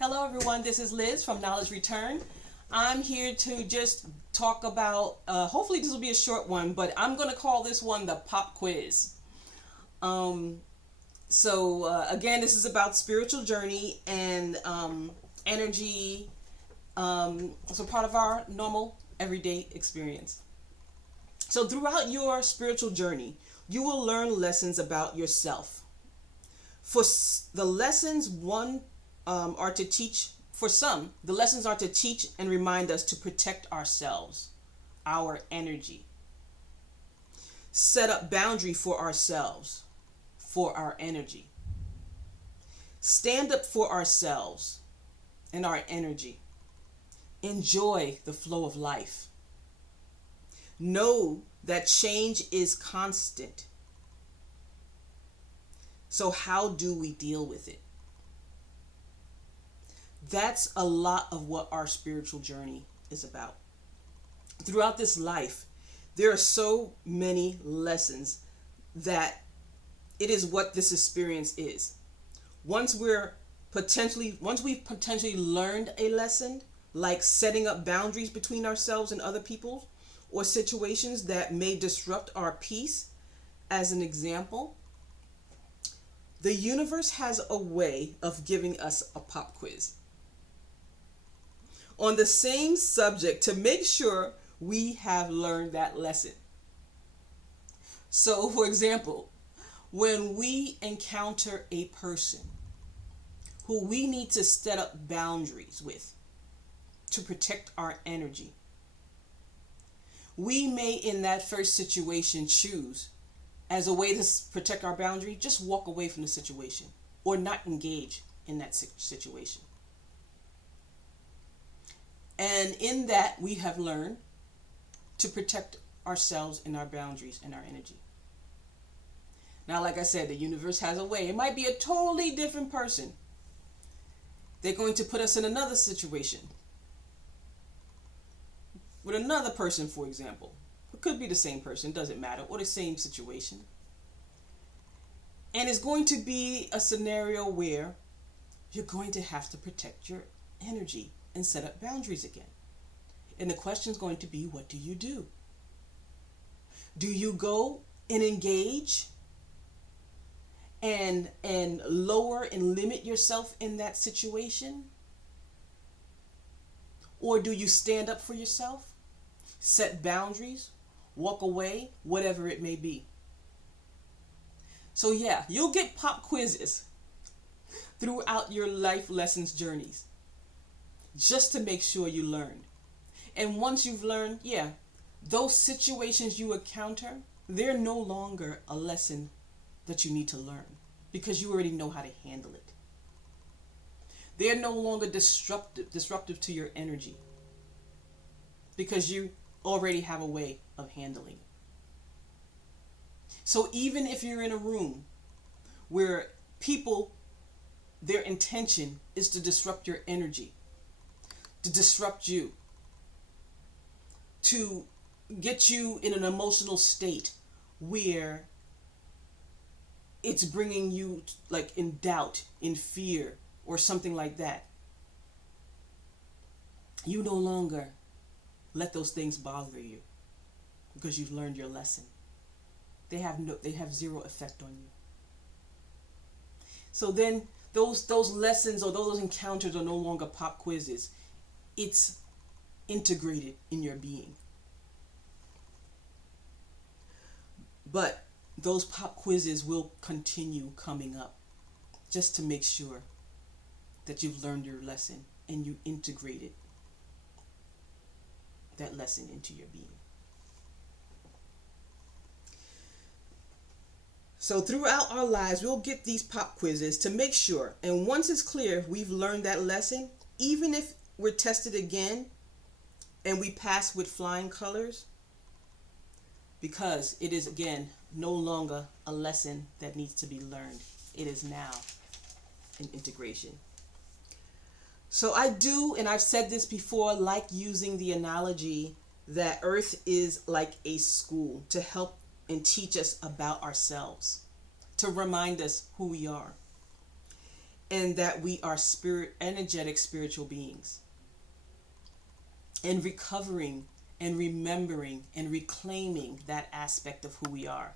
Hello everyone, this is Liz from Knowledge Return. I'm here to just talk about, hopefully this will be a short one, but I'm going to call this one the pop quiz. Again, this is about spiritual journey and energy, so part of our normal everyday experience. So throughout your spiritual journey, you will learn lessons about yourself. For the lessons are to teach, for some, the lessons are to teach and remind us to protect ourselves, our energy. Set up boundary for ourselves, for our energy. Stand up for ourselves and our energy. Enjoy the flow of life. Know that change is constant. So how do we deal with it? That's a lot of what our spiritual journey is about. Throughout this life, there are so many lessons that it is what this experience is. Once we've potentially learned a lesson, like setting up boundaries between ourselves and other people, or situations that may disrupt our peace, as an example, the universe has a way of giving us a pop quiz on the same subject to make sure we have learned that lesson. So, for example, when we encounter a person who we need to set up boundaries with to protect our energy, we may in that first situation choose, as a way to protect our boundary, just walk away from the situation or not engage in that situation. And in that, we have learned to protect ourselves and our boundaries and our energy. Now, like I said, the universe has a way. It might be a totally different person. They're going to put us in another situation with another person, for example. It could be the same person, doesn't matter, or the same situation. And it's going to be a scenario where you're going to have to protect your energy and set up boundaries again. And the question is going to be, what do you do? Do you go and engage and lower and limit yourself in that situation? Or do you stand up for yourself, set boundaries, walk away, whatever it may be? So yeah, you'll get pop quizzes throughout your life lessons journeys, just to make sure you learn. And once you've learned, those situations you encounter, they're no longer a lesson that you need to learn because you already know how to handle it. They're no longer disruptive to your energy because you already have a way of handling it. So even if you're in a room where people, their intention is to disrupt your energy, to disrupt you, to get you in an emotional state where it's bringing you like in doubt, in fear, or something like that, you no longer let those things bother you because you've learned your lesson. They have zero effect on you. So then those lessons or those encounters are no longer pop quizzes. It's integrated in your being. But those pop quizzes will continue coming up just to make sure that you've learned your lesson and you integrated that lesson into your being. So throughout our lives, we'll get these pop quizzes to make sure. And once it's clear we've learned that lesson, even if we're tested again and we pass with flying colors, because it is, again, no longer a lesson that needs to be learned. It is now an integration. So I do, and I've said this before, like using the analogy that Earth is like a school to help and teach us about ourselves, to remind us who we are. and that we are energetic spiritual beings, and recovering and remembering and reclaiming that aspect of who we are.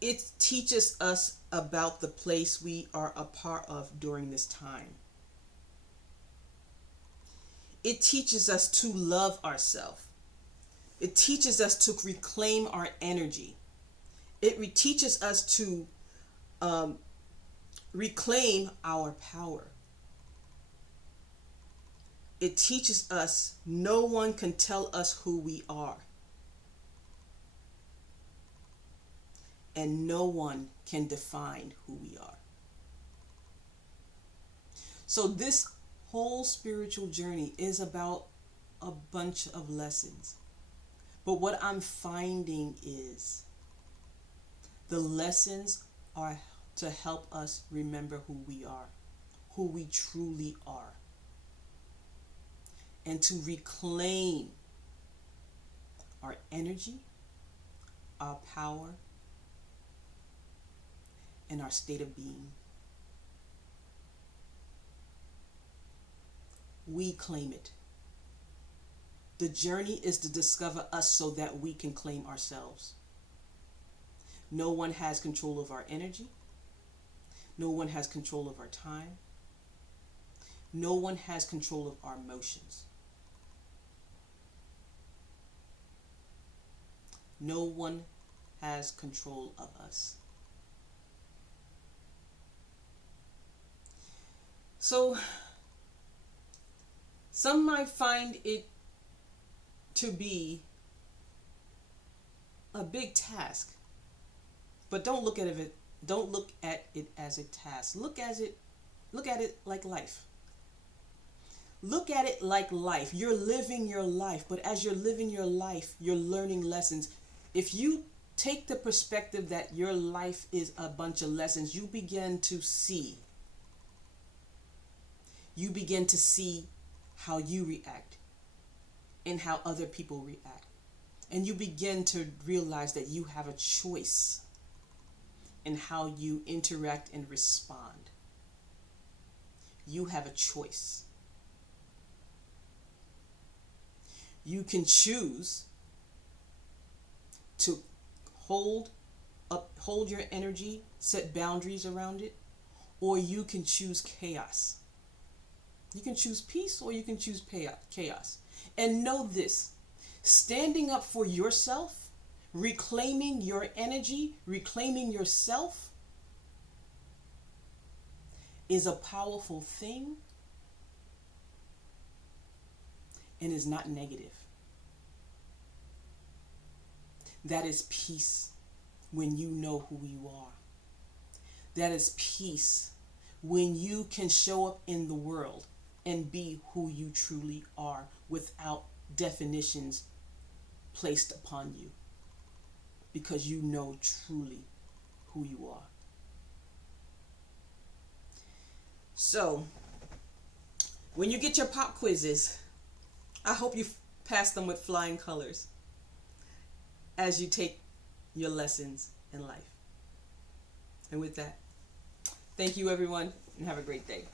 It teaches us about the place we are a part of during this time. It teaches us to love ourselves. It teaches us to reclaim our energy. It teaches us to reclaim our power. It teaches us no one can tell us who we are. And no one can define who we are. So this whole spiritual journey is about a bunch of lessons. But what I'm finding is the lessons are to help us remember who we are, who we truly are, and to reclaim our energy, our power, and our state of being. We claim it. The journey is to discover us so that we can claim ourselves. No one has control of our energy. No one has control of our time. No one has control of our emotions. No one has control of us. So, some might find it to be a big task, but don't look at it as a task. Look at it like life. Look at it like life. You're living your life, but as you're living your life, you're learning lessons. If you take the perspective that your life is a bunch of lessons, you begin to see how you react and how other people react. And you begin to realize that you have a choice in how you interact and respond. You have a choice. You can choose to hold your energy, set boundaries around it, or you can choose chaos. You can choose peace or you can choose chaos. And know this, standing up for yourself, reclaiming your energy, reclaiming yourself is a powerful thing and is not negative. That is peace when you know who you are. That is peace when you can show up in the world and be who you truly are without definitions placed upon you, because you know truly who you are. So, when you get your pop quizzes, I hope you pass them with flying colors as you take your lessons in life. And with that, thank you everyone, and have a great day.